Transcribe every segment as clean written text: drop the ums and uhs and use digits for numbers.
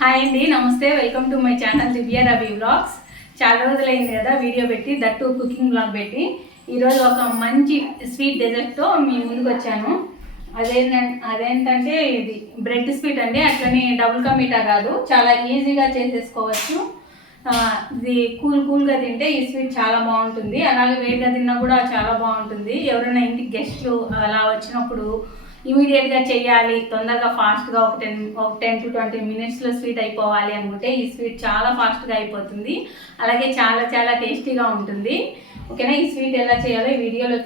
Hi అండి, నమస్తే. Welcome to my channel Divya Ravi vlogs. చాలా రోజులైంది కదా వీడియో పెట్టి, దట్టు కుకింగ్ వ్లాగ్ పెట్టి. ఈరోజు ఒక మంచి స్వీట్ డెజర్ట్తో మీ ముందుకు వచ్చాను. అదేంటంటే ఇది బ్రెడ్ స్వీట్ అండి. అట్లనే డబుల్ కా మీఠా కాదు, చాలా ఈజీగా చేసేసుకోవచ్చు. ఇది కూల్గా తింటే ఈ స్వీట్ చాలా బాగుంటుంది. అలాగే వేడిగా తిన్నా కూడా చాలా బాగుంటుంది. ఎవరైనా ఇంటికి గెస్ట్లు అలా వచ్చినప్పుడు ఇమీడియట్గా చేయాలి, తొందరగా ఫాస్ట్గా ఒక 10 to 20 మినిట్స్లో స్వీట్ అయిపోవాలి అనుకుంటే ఈ స్వీట్ చాలా ఫాస్ట్గా అయిపోతుంది. అలాగే చాలా చాలా టేస్టీగా ఉంటుంది. ఓకేనా? ఈ స్వీట్ ఎలా చేయాలో ఈ వీడియోలో,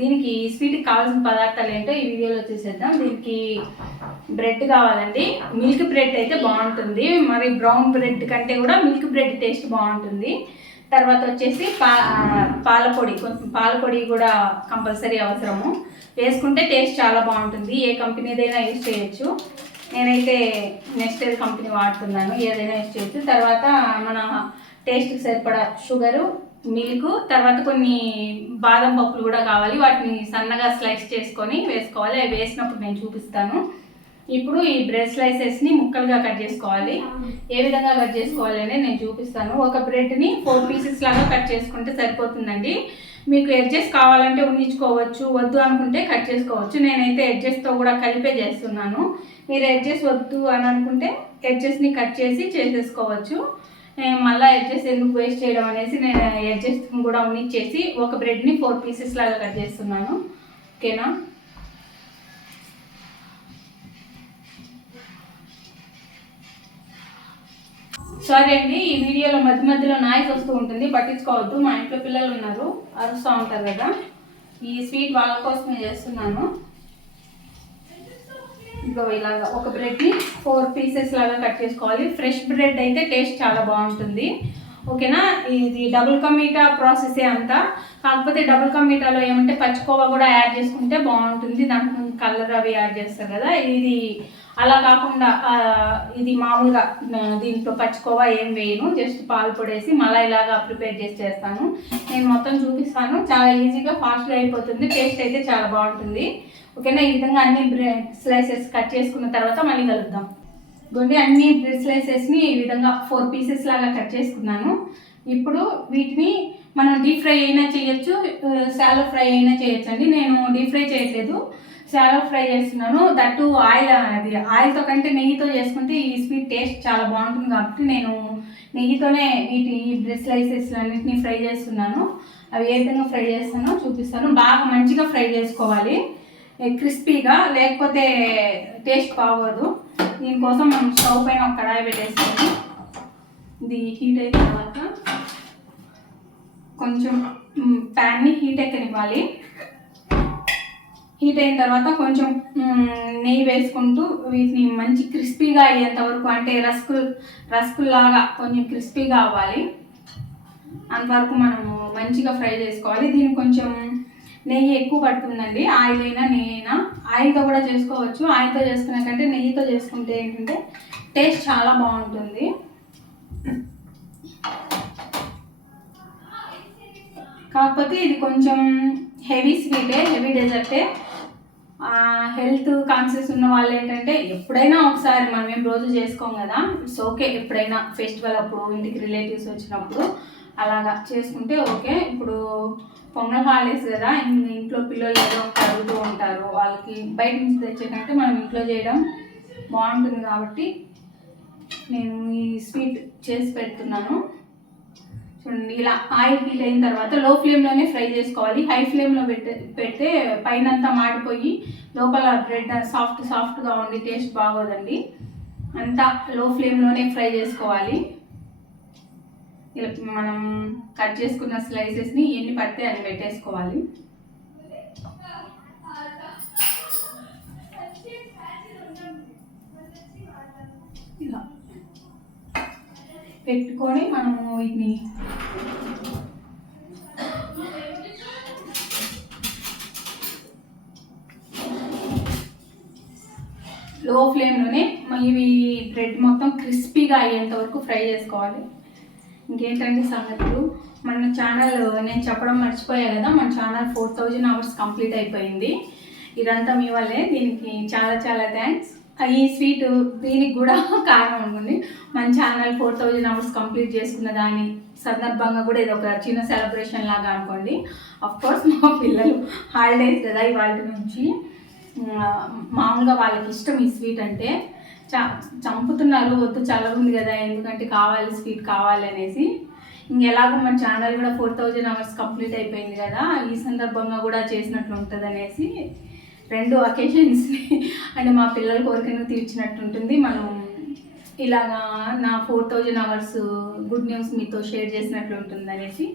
దీనికి ఈ స్వీట్కి కావాల్సిన పదార్థాలు ఏంటో ఈ వీడియోలో చూసేద్దాం. దీనికి బ్రెడ్ కావాలండి. మిల్క్ బ్రెడ్ అయితే బాగుంటుంది, మరి బ్రౌన్ బ్రెడ్ కంటే కూడా మిల్క్ బ్రెడ్ టేస్ట్ బాగుంటుంది. తర్వాత వచ్చేసి పాలపొడి, కొంచెం పాలపొడి కూడా కంపల్సరీ అవసరము. వేసుకుంటే టేస్ట్ చాలా బాగుంటుంది. ఏ కంపెనీదైనా యూజ్ చేయొచ్చు. నేనైతే నెస్టెల్ కంపెనీ వాడుతున్నాను, ఏదైనా యూజ్ చేయొచ్చు. తర్వాత మన టేస్ట్కి సరిపడా షుగరు, మిల్క్, తర్వాత కొన్ని బాదం పప్పులు కూడా కావాలి. వాటిని సన్నగా స్లైస్ చేసుకొని వేసుకోవాలి. అవి వేసినప్పుడు నేను చూపిస్తాను. ఇప్పుడు ఈ బ్రెడ్ స్లైసెస్ని ముక్కలుగా కట్ చేసుకోవాలి. ఏ విధంగా కట్ చేసుకోవాలి అనేది నేను చూపిస్తాను. ఒక బ్రెడ్ని 4 పీసెస్ లాగా కట్ చేసుకుంటే సరిపోతుందండి. మీకు ఎడ్జెస్ కావాలంటే ఉండించుకోవచ్చు, వద్దు అనుకుంటే కట్ చేసుకోవచ్చు. నేనైతే ఎడ్జెస్తో కూడా కలిపే చేస్తున్నాను. మీరు ఎడ్జెస్ వద్దు అని అనుకుంటే ఎడ్జెస్ని కట్ చేసి చేసేసుకోవచ్చు. మళ్ళీ ఎడ్జెస్ ఎందుకు వేస్ట్ చేయడం అనేసి నేను ఎడ్జెస్ కూడా ఉండించేసి ఒక బ్రెడ్ని 4 పీసెస్ లాగా కట్ చేస్తున్నాను. ఓకేనా? సారీ అండి, ఈ వీడియోలో మధ్యలో నాయిస్ వస్తూ ఉంటుంది, పట్టించుకోవద్దు. మా ఇంట్లో పిల్లలు ఉన్నారు, అరుస్తూ ఉంటారు కదా. ఈ స్వీట్ వాళ్ళ కోసమే చేస్తున్నాను. ఇంకో ఇలాగా ఒక బ్రెడ్ని 4 పీసెస్ లాగా కట్ చేసుకోవాలి. ఫ్రెష్ బ్రెడ్ అయితే టేస్ట్ చాలా బాగుంటుంది. ఓకేనా? ఇది డబుల్ కా మీఠా ప్రాసెసే అంతా. కాకపోతే డబుల్ కా మీఠాలో ఏమంటే పచ్చికోవా కూడా యాడ్ చేసుకుంటే బాగుంటుంది. దాంట్లో కలర్ అవి యాడ్ చేస్తారు కదా. ఇది అలా కాకుండా ఇది మామూలుగా దీంట్లో పచ్చికోవా ఏం వేయను, జస్ట్ పాలు పొడేసి మళ్ళీ ఇలాగా ప్రిపేర్ చేస్తాను. నేను మొత్తం చూపిస్తాను. చాలా ఈజీగా ఫాస్ట్గా అయిపోతుంది. టేస్ట్ అయితే చాలా బాగుంటుంది. ఓకేనా? ఈ విధంగా అన్ని బ్రెడ్ స్లైసెస్ కట్ చేసుకున్న తర్వాత మళ్ళీ కలుద్దాం. ఇదిగోండి, అన్ని బ్రెడ్ స్లైసెస్ని ఈ విధంగా 4 పీసెస్ లాగా కట్ చేసుకున్నాను. ఇప్పుడు వీటిని మనం డీప్ ఫ్రై అయినా చేయొచ్చు, షాలో ఫ్రై అయినా చేయొచ్చు అండి. నేను డీప్ ఫ్రై చేయట్లేదు, షాలో ఫ్రై చేస్తున్నాను. దట్టు ఆయిల్తో కంటే నెయ్యితో చేసుకుంటే ఈ స్వీట్ టేస్ట్ చాలా బాగుంటుంది. కాబట్టి నేను నెయ్యితోనే ఈ బ్రెడ్ స్లైసెస్ అన్నింటినీ ఫ్రై చేస్తున్నాను. అవి ఏ విధంగా ఫ్రై చేస్తానో చూపిస్తాను. బాగా మంచిగా ఫ్రై చేసుకోవాలి, క్రిస్పీగా, లేకపోతే టేస్ట్ బాగోదు. దీనికోసం మనం స్టవ్ పైన ఒక కడాయి పెట్టేసుకొని ఇది హీట్ అయిన తర్వాత కొంచెం ప్యాన్ని హీట్ ఎక్కనివ్వాలి. హీట్ అయిన తర్వాత కొంచెం నెయ్యి వేసుకుంటూ వీటిని మంచి క్రిస్పీగా అయ్యేంత వరకు, అంటే రస్కుల్లాగా కొంచెం క్రిస్పీగా అవ్వాలి, అంతవరకు మనము మంచిగా ఫ్రై చేసుకోవాలి. దీనికి కొంచెం నెయ్యి ఎక్కువ పడుతుందండి. ఆయిల్ అయినా నెయ్యి అయినా. ఆయిల్తో కూడా చేసుకోవచ్చు. ఆయిల్తో చేసుకునే కంటే నెయ్యితో చేసుకుంటే ఏంటంటే టేస్ట్ చాలా బాగుంటుంది. కాకపోతే ఇది కొంచెం హెవీ స్వీటే, హెవీ డెజర్టే. హెల్త్ కాన్షియస్ ఉన్న వాళ్ళు ఏంటంటే ఎప్పుడైనా ఒకసారి, మనం ఏం రోజు చేసుకోం కదా, ఇట్స్ ఓకే. ఎప్పుడైనా ఫెస్టివల్ అప్పుడు, ఇంటికి రిలేటివ్స్ వచ్చినప్పుడు అలాగా చేసుకుంటే ఓకే. ఇప్పుడు పొంగల్ హాలిడేస్ కదా, ఇంట్లో పిల్లలు ఏదో అడుగుతూ ఉంటారు. వాళ్ళకి బయట నుంచి తెచ్చే కంటే మనం ఇంట్లో చేయడం బాగుంటుంది. కాబట్టి నేను ఈ స్వీట్ చేసి పెడుతున్నాను. చూడండి, ఇలా ఆయిల్ హీట్ అయిన తర్వాత లో ఫ్లేమ్లోనే ఫ్రై చేసుకోవాలి. హై ఫ్లేమ్లో పెడితే పైన అంతా మాడిపోయి లోపల బ్రెడ్ సాఫ్ట్గా ఉండి టేస్ట్ బాగోదండి. అంతా లో ఫ్లేమ్లోనే ఫ్రై చేసుకోవాలి. ఇలా మనం కట్ చేసుకున్న స్లైసెస్ని ఎన్ని పడితే అన్ని పెట్టేసుకోవాలి. ఇలా పెట్టుకొని మనము వీటిని లో ఫ్లేమ్లోనే ఇవి బ్రెడ్ మొత్తం క్రిస్పీగా అయ్యేంత వరకు ఫ్రై చేసుకోవాలి. ఇంకేంటండి సంగతులు? మన ఛానల్ నేను చెప్పడం మర్చిపోయా కదా, మన ఛానల్ 4000 అవర్స్ కంప్లీట్ అయిపోయింది. ఇదంతా మీ వల్లే. దీనికి చాలా చాలా థ్యాంక్స్. ఈ స్వీట్ దీనికి కూడా కారణం ఉంటుంది. మన ఛానల్ 4000 అవర్స్ కంప్లీట్ చేసుకున్న దాని సందర్భంగా కూడా ఇది ఒక చిన్న సెలబ్రేషన్ లాగా అనుకోండి. కోర్స్ మా పిల్లలు హాలిడేస్ కదా ఇవాళ నుంచి, మామూలుగా వాళ్ళకి ఇష్టం ఈ స్వీట్ అంటే. చంపుతున్నారు, వద్దు చల్లగుంది కదా, ఎందుకంటే కావాలి స్వీట్ కావాలి అనేసి. ఇంకెలాగో మన ఛానల్ కూడా 4000 అవర్స్ కంప్లీట్ అయిపోయింది కదా, ఈ సందర్భంగా కూడా చేసినట్లు ఉంటుంది అనేసి 2 అకేషన్స్ని అంటే మా పిల్లల కోరికను తీర్చినట్టు ఉంటుంది. మనం ఇలాగా నా 4000 అవర్స్ గుడ్ న్యూస్ మీతో షేర్ చేసినట్లు ఉంటుంది అనేసి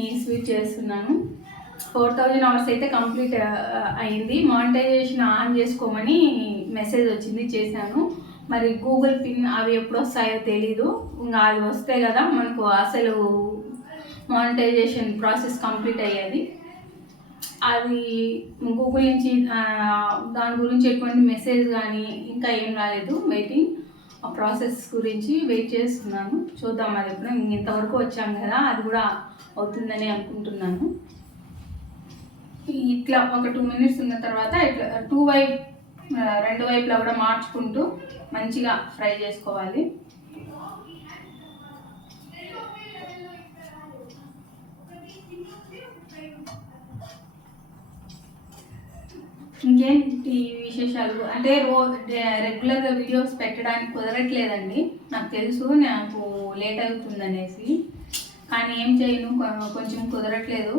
ఈ స్వీట్ చేస్తున్నాను. 4000 అవర్స్ అయితే కంప్లీట్ అయింది. మానిటైజేషన్ ఆన్ చేసుకోమని మెసేజ్ వచ్చింది, చేశాను. మరి గూగుల్ పిన్ అవి ఎప్పుడు వస్తాయో తెలీదు. ఇంకా అది వస్తే కదా మనకు అసలు మానిటైజేషన్ ప్రాసెస్ కంప్లీట్ అయ్యేది. అది గూగుల్ నుంచి దాని గురించి ఎటువంటి మెసేజ్ కానీ ఇంకా ఏం రాలేదు. వెయిటింగ్, ఆ ప్రాసెస్ గురించి వెయిట్ చేస్తున్నాను. చూద్దాం అది ఎప్పుడు. ఇంతవరకు వచ్చాం కదా, అది కూడా అవుతుందని అనుకుంటున్నాను. ఇట్లా ఒక 2 మినిట్స్ ఉన్న తర్వాత ఇట్లా రెండు వైపులా కూడా మార్చుకుంటూ మంచిగా ఫ్రై చేసుకోవాలి. ఇంకేంటి విశేషాలు అంటే రెగ్యులర్గా వీడియోస్ పెట్టడానికి కుదరట్లేదండి. నాకు తెలుసు నాకు లేట్ అవుతుందనేసి, కానీ ఏం చేయను, కొంచెం కుదరట్లేదు.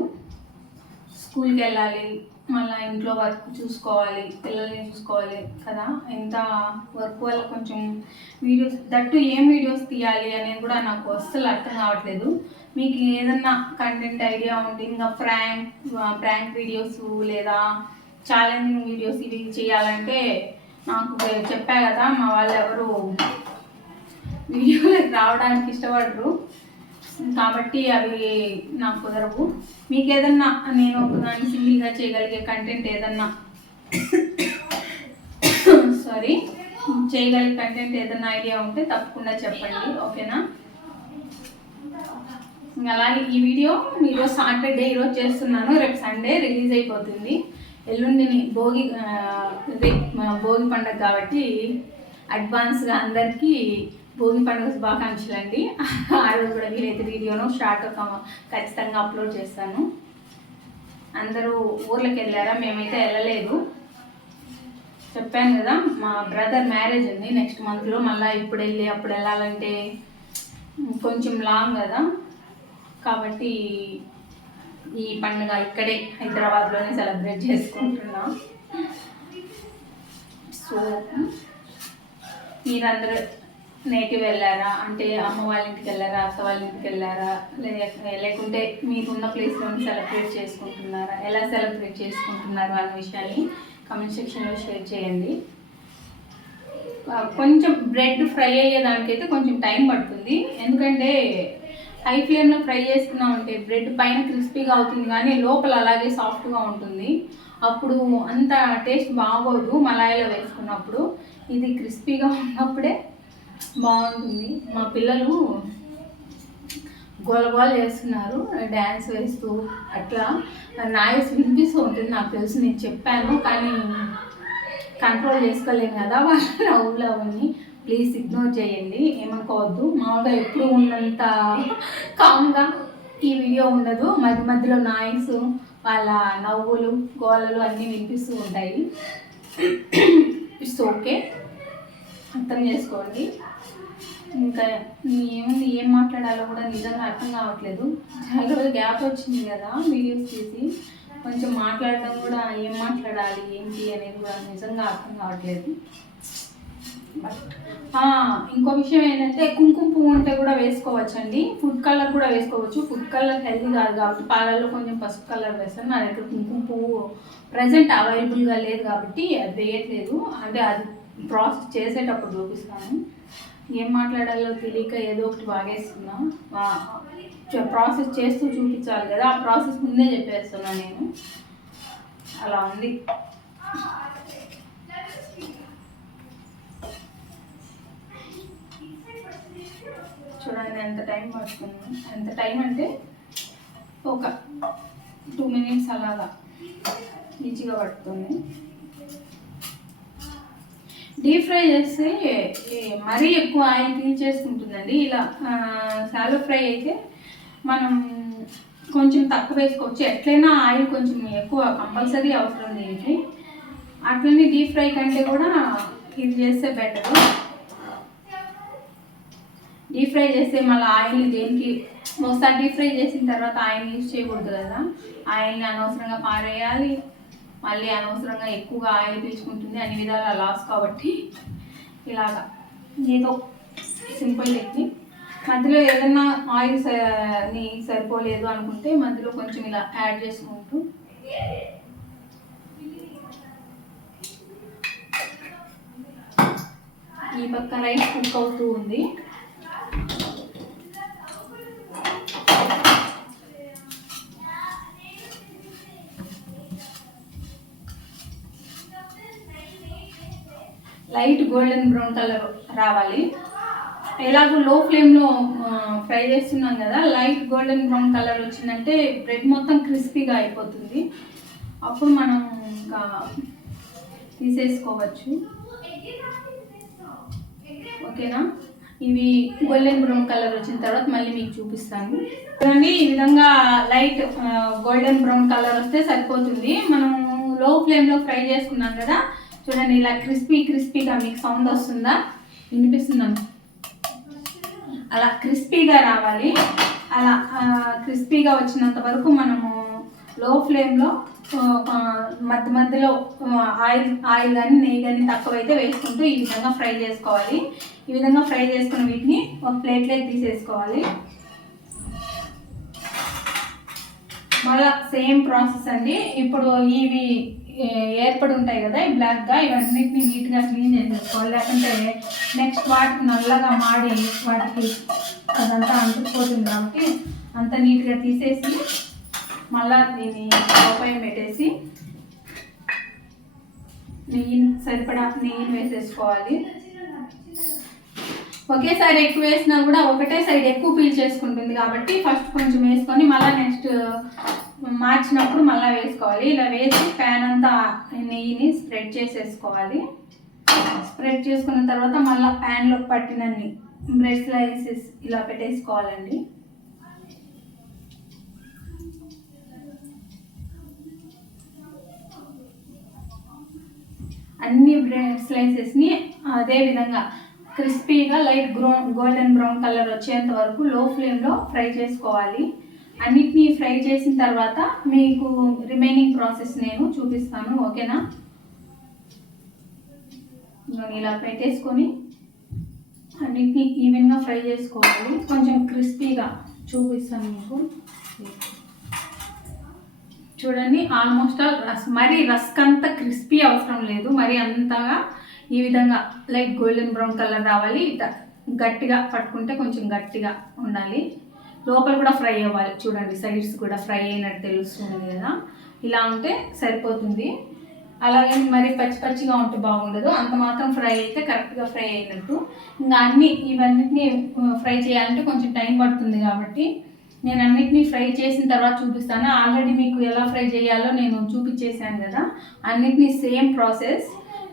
స్కూల్కి వెళ్ళాలి, మళ్ళీ ఇంట్లో వర్క్ చూసుకోవాలి, పిల్లల్ని చూసుకోవాలి కదా. ఇంత వర్క్ వల్ల కొంచెం వీడియోస్ దట్టు ఏం వీడియోస్ తీయాలి అనేది కూడా నాకు అస్సలు అర్థం కావట్లేదు. మీకు ఏదన్నా కంటెంట్ ఐడియా ఉంటే, ఇంకా ప్రాంక్ వీడియోస్ లేదా ఛాలెంజింగ్ వీడియోస్ ఇవి చేయాలంటే నాకు చెప్పా కదా, మా వాళ్ళు ఎవరు వీడియోలకు రావడానికి ఇష్టపడరు కాబట్టి అవి నాకు కుదరవు. మీకు ఏదన్నా నేను ఒకదాన్ని సింగిల్గా చేయగలిగే కంటెంట్ ఏదన్నా చేయగలిగే కంటెంట్ ఏదన్నా ఐడియా ఉంటే తప్పకుండా చెప్పండి, ఓకేనా. అలాగే ఈ వీడియో మీరు సాటర్డే ఈరోజు చేస్తున్నాను, రేపు సండే రిలీజ్ అయిపోతుంది. ఎల్లుండిని భోగి పండుగ కాబట్టి అడ్వాన్స్గా అందరికీ భోగి పండుగ శుభాకాంక్షలు అండి. ఆ రోజు కూడా వీలైతే వీడియోను షార్ట్ ఖచ్చితంగా అప్లోడ్ చేస్తాను. అందరూ ఊర్లోకి వెళ్ళారా? మేమైతే వెళ్ళలేదు. చెప్పాను కదా, మా బ్రదర్ మ్యారేజ్ ఉంది నెక్స్ట్ మంత్లో. మళ్ళీ ఇప్పుడు వెళ్ళి అప్పుడు వెళ్ళాలంటే కొంచెం లాంగ్ కదా, కాబట్టి ఈ పండుగ ఇక్కడే హైదరాబాద్లోనే సెలబ్రేట్ చేసుకుంటున్నాం. సో మీరందరూ నేటివ్ వెళ్ళారా అంటే అమ్మ వాళ్ళ ఇంటికి వెళ్ళారా, అత్త వాళ్ళ ఇంటికి వెళ్ళారా, లేకుంటే మీకున్న ప్లేస్లోనే సెలబ్రేట్ చేసుకుంటున్నారా, ఎలా సెలబ్రేట్ చేసుకుంటున్నారు అనే విషయాన్ని కామెంట్ సెక్షన్లో షేర్ చేయండి. కొంచెం బ్రెడ్ ఫ్రై అయ్యేదానికైతే కొంచెం టైం పడుతుంది, ఎందుకంటే హై ఫ్లేమ్లో ఫ్రై చేసుకున్నామంటే బ్రెడ్ పైన క్రిస్పీగా అవుతుంది కానీ లోపల అలాగే సాఫ్ట్గా ఉంటుంది. అప్పుడు అంత టేస్ట్ బాగోదు మలాయిలో వేసుకున్నప్పుడు. ఇది క్రిస్పీగా ఉన్నప్పుడే బాగుంటుంది. మా పిల్లలు గోలగోల చేస్తున్నారు డ్యాన్స్ వేస్తూ, అట్లా నాయిస్ వినిపిస్తూ ఉంటుంది. నాకు తెలుసు, నేను చెప్పాను కానీ కంట్రోల్ చేసుకోలేము కదా వాళ్ళ నవ్వులు అవన్నీ. ప్లీజ్ ఇగ్నోర్ చేయండి, ఏమనుకోవద్దు. మామూలుగా ఎప్పుడు ఉన్నంత కామ్గా ఈ వీడియో ఉండదు, మధ్య మధ్యలో నాయిస్, వాళ్ళ నవ్వులు గోలలు అన్నీ వినిపిస్తూ ఉంటాయి. ఇట్స్ ఓకే, అర్థం చేసుకోండి. ఇంకా ఏముంది, ఏం మాట్లాడాలో కూడా నిజంగా అర్థం కావట్లేదు. చాలా రోజులు గ్యాప్ వచ్చింది కదా వీడియోస్ తీసి, కొంచెం మాట్లాడడం కూడా ఏం మాట్లాడాలి ఏంటి అనేది కూడా నిజంగా అర్థం కావట్లేదు. ఇంకో విషయం ఏంటంటే కుంకుమ పువ్వు ఉంటే కూడా వేసుకోవచ్చండి, ఫుడ్ కలర్ కూడా వేసుకోవచ్చు. ఫుడ్ కలర్ హెల్తీ కాదు కాబట్టి పాలల్లో కొంచెం పసుపు కలర్ వేస్తాను. నా దగ్గర కుంకుమ పువ్వు ప్రజెంట్ అవైలబుల్గా లేదు కాబట్టి అది వేయట్లేదు. అంటే అది ప్రాసెస్ చేసేటప్పుడు చూపిస్తాను. ఏం మాట్లాడాలో తెలియక ఏదో ఒకటి వాగేస్తున్నా. ప్రాసెస్ చేస్తూ చూపించాలి కదా, ఆ ప్రాసెస్ ముందే చెప్పేస్తున్నా నేను. అలా ఉంది. చూడండి ఎంత టైం పడుతుంది. ఎంత టైం అంటే ఒక 2 మినిట్స్ అలాగా ఈజీగా పడుతుంది. డీప్ ఫ్రై చేస్తే మరీ ఎక్కువ ఆయిల్ పీల్చేసుకుంటుందండి. ఇలా షాలో ఫ్రై అయితే మనం కొంచెం తక్కువ వేసుకోవచ్చు. ఎట్లయినా ఆయిల్ కొంచెం ఎక్కువ కంపల్సరీ అవసరం దీనికి. అట్లనే డీప్ ఫ్రై కంటే కూడా ఇది చేస్తే బెటర్. డీప్ ఫ్రై చేస్తే మళ్ళీ ఆయిల్ దేనికి ఒకసారి డీప్ ఫ్రై చేసిన తర్వాత ఆయిల్ యూజ్ చేయకూడదు కదా. ఆయిల్ని అనవసరంగా పారేయాలి, మళ్ళీ అనవసరంగా ఎక్కువగా ఆయిల్ పీల్చుకుంటుంది, అన్ని విధాలా లాస్. కాబట్టి ఇలాగా ఏదో సింపుల్ టెక్నిక్. మధ్యలో ఏదన్నా ఆయిల్ సరిపోలేదు అనుకుంటే మధ్యలో కొంచెం ఇలా యాడ్ చేసుకుంటూ ఈ పక్క రైస్ కుక్ అవుతూ ఉంది. లైట్ గోల్డెన్ బ్రౌన్ కలర్ రావాలి. ఎలాగో లో ఫ్లేమ్లో ఫ్రై చేస్తున్నాం కదా, లైట్ గోల్డెన్ బ్రౌన్ కలర్ వచ్చిందంటే బ్రెడ్ మొత్తం క్రిస్పీగా అయిపోతుంది. అప్పుడు మనం ఇంకా తీసేసుకోవచ్చు. ఓకేనా? ఇవి గోల్డెన్ బ్రౌన్ కలర్ వచ్చిన తర్వాత మళ్ళీ మీకు చూపిస్తాను. చూడండి, ఈ విధంగా లైట్ గోల్డెన్ బ్రౌన్ కలర్ వస్తే సరిపోతుంది. మనం లో ఫ్లేమ్లో ఫ్రై చేసుకున్నాం కదా, చూడండి ఇలా క్రిస్పీగా. మీకు సౌండ్ వస్తుందా? వినిపిస్తుందా? అలా క్రిస్పీగా రావాలి. అలా క్రిస్పీగా వచ్చినంత వరకు మనము లో ఫ్లేమ్లో మధ్యలో ఆయిల్ కానీ నెయ్యి కానీ తక్కువైతే వేసుకుంటూ ఈ విధంగా ఫ్రై చేసుకోవాలి. ఈ విధంగా ఫ్రై చేసుకున్న వీటిని ఒక ప్లేట్లోకి తీసేసుకోవాలి. మళ్ళీ సేమ్ ప్రాసెస్ అండి. ఇప్పుడు ఇవి ఏర్పడి ఉంటాయి కదా ఈ బ్లాక్గా, ఇవన్నిటిని నీట్గా క్లీన్ చేసేసుకోవాలి. లేకుంటే నెక్స్ట్ వాటికి నల్లగా మాడి వాటికి అదంతా అంటుకుపోతుంది. కాబట్టి అంతా నీట్గా తీసేసి మళ్ళీ దీన్ని పైన పెట్టేసి సరిపడా నెయ్యిని వేసేసుకోవాలి. ఒకేసారి ఎక్కువ వేసినా కూడా ఒకటే సైడ్ ఎక్కువ పీల్ చేసుకుంటుంది. కాబట్టి ఫస్ట్ కొంచెం వేసుకొని మళ్ళీ నెక్స్ట్ మార్చినప్పుడు మళ్ళీ వేసుకోవాలి. ఇలా వేసి ప్యాన్ అంతా నెయ్యిని స్ప్రెడ్ చేసేసుకోవాలి. స్ప్రెడ్ చేసుకున్న తర్వాత మళ్ళీ ప్యాన్లో పట్టినన్ని బ్రెడ్ స్లైసెస్ ఇలా పెట్టేసుకోవాలండి. అన్ని బ్రెడ్ స్లైసెస్ని అదే విధంగా క్రిస్పీగా లైట్ గోల్డెన్ బ్రౌన్ కలర్ వచ్చేంత వరకు లో ఫ్లేమ్లో ఫ్రై చేసుకోవాలి. అన్నిటినీ ఫ్రై చేసిన తర్వాత మీకు రిమైనింగ్ ప్రాసెస్ నేను చూపిస్తాను. ఓకేనా? ఇలా పెట్టేసుకొని అన్నిటినీ ఈవెన్గా ఫ్రై చేసుకోవాలి. కొంచెం క్రిస్పీగా చూపిస్తాను మీకు. చూడండి, ఆల్మోస్ట్ ఆల్ మరీ రస్క్ అంతా క్రిస్పీ అవసరం లేదు. మరి అంతగా ఈ విధంగా లైట్ గోల్డెన్ బ్రౌన్ కలర్ రావాలి. గట్టిగా పట్టుకుంటే కొంచెం గట్టిగా ఉండాలి. లోపల కూడా ఫ్రై అవ్వాలి. చూడండి, సైడ్స్ కూడా ఫ్రై అయినట్టు తెలుస్తుంది కదా. ఇలా ఉంటే సరిపోతుంది. అలాగే మరి పచ్చిగా ఉంటే బాగుండదు. అంత మాత్రం ఫ్రై అయితే కరెక్ట్గా ఫ్రై అయినట్టు. ఇంకా ఇవన్నిటిని ఫ్రై చేయాలంటే కొంచెం టైం పడుతుంది. కాబట్టి నేను అన్నిటినీ ఫ్రై చేసిన తర్వాత చూపిస్తాను. ఆల్రెడీ మీకు ఎలా ఫ్రై చేయాలో నేను చూపించేసాను కదా. అన్నిటినీ సేమ్ ప్రాసెస్.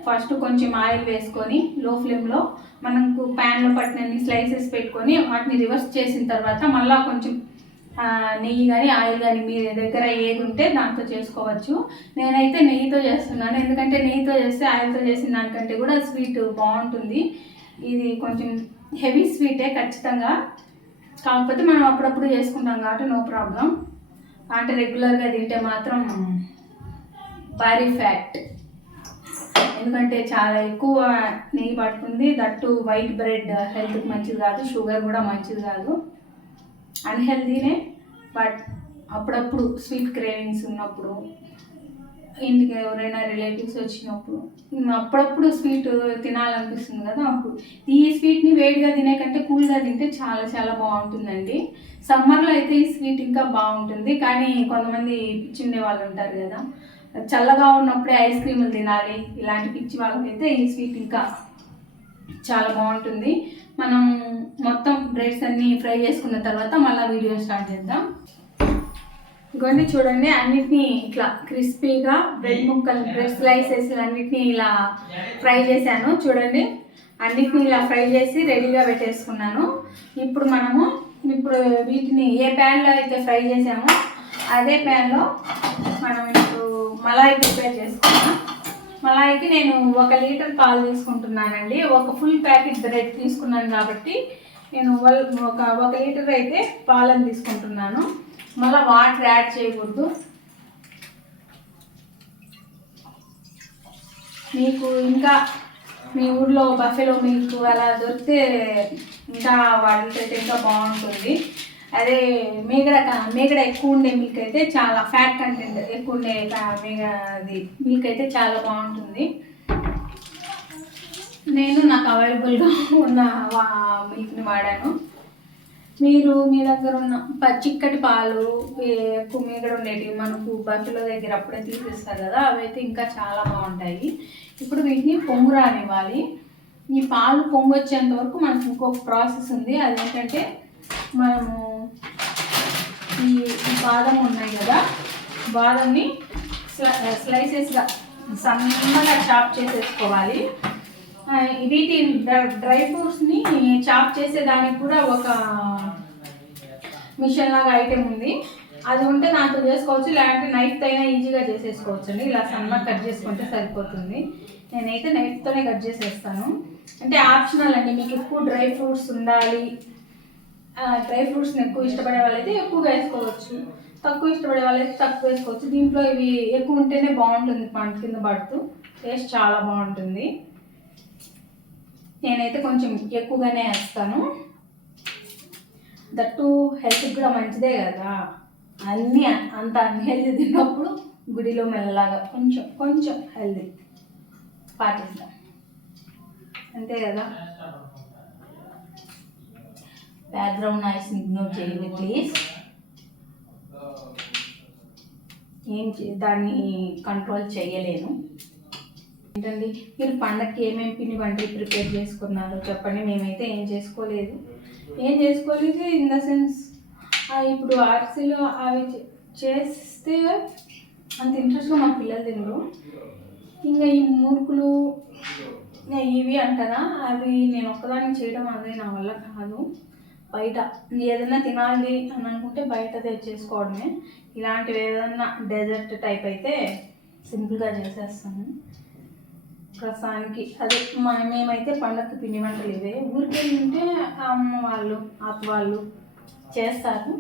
ఫస్ట్ కొంచెం ఆయిల్ వేసుకొని లో ఫ్లేమ్లో మనకు ప్యాన్లో పట్టినన్ని స్లైసెస్ పెట్టుకొని వాటిని రివర్స్ చేసిన తర్వాత మళ్ళీ కొంచెం నెయ్యి కానీ ఆయిల్ కానీ మీ దగ్గర ఏది ఉంటే దాంతో చేసుకోవచ్చు. నేనైతే నెయ్యితో చేస్తున్నాను. ఎందుకంటే నెయ్యితో చేస్తే ఆయిల్తో చేసిన దానికంటే కూడా స్వీట్ బాగుంటుంది. ఇది కొంచెం హెవీ స్వీటే ఖచ్చితంగా. కాకపోతే మనం అప్పుడప్పుడు చేసుకుంటాం కాబట్టి నో ప్రాబ్లం. అంటే రెగ్యులర్గా తింటే మాత్రం భారీ ఫ్యాట్. ఎందుకంటే చాలా ఎక్కువ నెయ్యి పడుతుంది. దట్టు వైట్ బ్రెడ్ హెల్త్కి మంచిది కాదు. షుగర్ కూడా మంచిది కాదు. అన్హెల్దీనే. బట్ అప్పుడప్పుడు స్వీట్ క్రేవింగ్స్ ఉన్నప్పుడు, ఇంటికి ఎవరైనా రిలేటివ్స్ వచ్చినప్పుడు అప్పుడప్పుడు స్వీట్ తినాలనిపిస్తుంది కదా. అప్పుడు ఈ స్వీట్ని వేడిగా తినే కంటే కూల్గా తింటే చాలా చాలా బాగుంటుందండి. సమ్మర్లో అయితే ఈ స్వీట్ ఇంకా బాగుంటుంది. కానీ కొంతమంది పిచ్చిండే వాళ్ళు ఉంటారు కదా, చల్లగా ఉన్నప్పుడే ఐస్ క్రీములు తినాలి. ఇలాంటి పిచ్చి వాళ్ళకైతే ఈ స్వీట్ ఇంకా చాలా బాగుంటుంది. మనం మొత్తం బ్రెడ్స్ అన్నీ ఫ్రై చేసుకున్న తర్వాత మళ్ళీ వీడియో స్టార్ట్ చేద్దాం. ఇవన్నీ చూడండి, అన్నిటినీ ఇట్లా క్రిస్పీగా బ్రెడ్ ముక్కలు, బ్రెడ్ స్లైసెస్ అన్నిటినీ ఇలా ఫ్రై చేశాను. చూడండి, అన్నిటినీ ఇలా ఫ్రై చేసి రెడీగా పెట్టేసుకున్నాను. ఇప్పుడు వీటిని ఏ ప్యాన్లో అయితే ఫ్రై చేసామో అదే ప్యాన్లో మనం ఇప్పుడు మలాయి ప్రిపేర్ చేసుకున్నాం. మలాయికి నేను 1 లీటర్ పాలు తీసుకుంటున్నానండి. ఒక ఫుల్ ప్యాకెట్ బ్రెడ్ తీసుకున్నాను కాబట్టి నేను 1 లీటర్ అయితే పాలను తీసుకుంటున్నాను. మళ్ళీ వాటర్ యాడ్ చేయకూడదు. మీకు ఇంకా మీ ఊళ్ళో బఫెలో మిల్క్ అలా దొరికితే ఇంకా వాటితో అయితే ఇంకా బాగుంటుంది. అదే మేగడ ఎక్కువ ఉండే మిల్క్ అయితే చాలా ఫ్యాట్ కంటెంట్ ఎక్కువ ఉండే మిల్క్ అయితే చాలా బాగుంటుంది. నేను నాకు అవైలబుల్గా ఉన్న మిల్క్ని వాడాను. మీరు మీ దగ్గర ఉన్న చిక్కటి పాలు ఎక్కువ మీగడ ఉండేటివి మనకు బఫెలో దగ్గర అప్పుడే తీసిస్తారు కదా, అవైతే ఇంకా చాలా బాగుంటాయి. ఇప్పుడు వీటిని పొంగు రానివ్వాలి. ఈ పాలు పొంగు వచ్చేంత వరకు మనకు ఇంకొక ప్రాసెస్ ఉంది. అదేంటంటే మనము ఈ బాదం ఉన్నాయి కదా, బాదంని స్లైసెస్గా సన్నగా చాప్ చేసేసుకోవాలి. వీటి డ్రై ఫ్రూట్స్ని చాప్ చేసేదానికి కూడా ఒక మిషన్ లాగా ఐటెం ఉంది. అది ఉంటే నాతో చేసుకోవచ్చు, లేదంటే నైఫ్తో అయినా ఈజీగా చేసేసుకోవచ్చు అండి. ఇలా సన్నగా కట్ చేసుకుంటే సరిపోతుంది. నేనైతే నైఫ్తోనే కట్ చేసేస్తాను. అంటే ఆప్షనల్ అండి, మీకు ఎక్కువ డ్రై ఫ్రూట్స్ ఉండాలి, డ్రై ఫ్రూట్స్ని ఎక్కువ ఇష్టపడే వాళ్ళైతే ఎక్కువగా వేసుకోవచ్చు, తక్కువ ఇష్టపడే వాళ్ళైతే తక్కువ వేసుకోవచ్చు. దీంట్లో ఇవి ఎక్కువ ఉంటేనే బాగుంటుంది, పంట కింద పడుతూ టేస్ట్ చాలా బాగుంటుంది. నేనైతే కొంచెం ఎక్కువగానే వేస్తాను. దట్టు హెల్త్కి కూడా మంచిదే కదా. అన్నీ అంత అన్హెల్దీ తిన్నప్పుడు గుడిలో మెల్లలాగా కొంచెం హెల్దీ పాటిస్తాం, అంతే కదా. బ్యాక్గ్రౌండ్ నాయిస్ ఇగ్నోర్ చేయండి ప్లీజ్. దాన్ని కంట్రోల్ చేయలేను. ఏంటండి, మీరు పండగకి ఏమేమి పిండి వంటలు ప్రిపేర్ చేసుకున్నారో చెప్పండి. మేమైతే ఏం చేసుకోలేదు ఇన్ ద సెన్స్ ఇప్పుడు అరిసెలు అవి చేస్తే అంత ఇంట్రెస్ట్గా మా పిల్లలు తినరు. ఇంకా ఈ మురుకులు ఇవి అంటారా, అవి నేను ఒక్కదాన్ని చేయడం అదే నా వల్ల కాదు. బయట ఏదైనా తినాలి అని అనుకుంటే బయట తెచ్చేసుకోవడమే. ఇలాంటివి ఏదైనా డెజర్ట్ టైప్ అయితే సింపుల్గా చేసేస్తాను. ప్రస్తుతానికి అదే మేమైతే పండగకి పిండి వంటలు ఇవే. ఊరికి ఉంటే అమ్మ వాళ్ళు అత్త వాళ్ళు చేస్తారు.